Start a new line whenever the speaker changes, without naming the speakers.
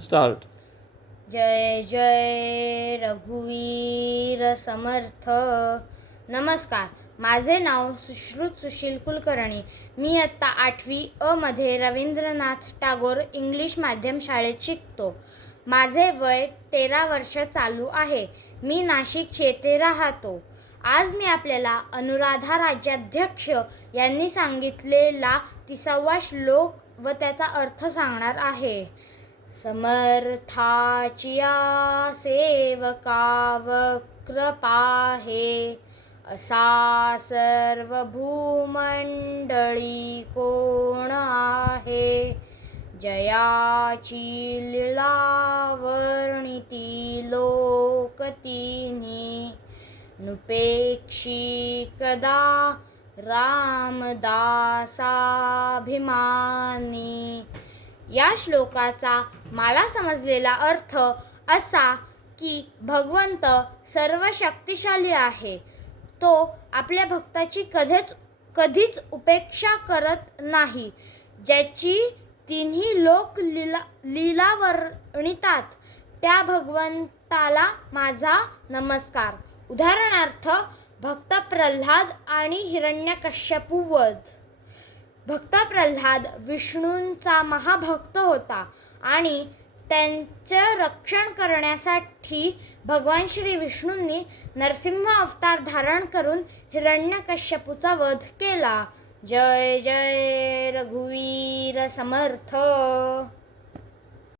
Start.
जय जय रघुवीर समर्थ. नमस्कार माझे नाव सुश्रुत सुशील कुलकर्णी. मी आत्ता आठवी अ मध्ये रवींद्रनाथ टागोर इंग्लिश माध्यम शाळेत शिकतो. माझे वय तेरा वर्ष चालू आहे. मी नाशिक येथे राहतो. आज मी आपल्याला अनुराधा राज्याध्यक्ष यांनी सांगितलेला तिसावा श्लोक व त्याचा अर्थ सांगणार आहे. समर्थाचिया सेवकावक्रपाहे असा सर्वभूमंडळी कोण आहे? जयाची लिळावर्णिती लोकतिनी नुपेक्षी कदा रामदासाभिमानी या श्लोकाचा मला समजलेला अर्थ असा की भगवंत सर्व शक्तिशाली आहे. तो आपल्या भक्ताची कधीच कधीच उपेक्षा करत नाही. ज्याची तिन्ही लोक लीला लीला वर्णितात त्या भगवंताला माझा नमस्कार. उदाहरणार्थ भक्त प्रल्हाद आणि हिरण्यकश्यपू वध. भक्त प्रल्हाद विष्णूंचा महाभक्त होता आणि त्यांचे रक्षण करण्यासाठी भगवान श्री विष्णूंनी नरसिंह अवतार धारण करून हिरण्यकश्यपूचा वध केला. जय जय रघुवीर समर्थ.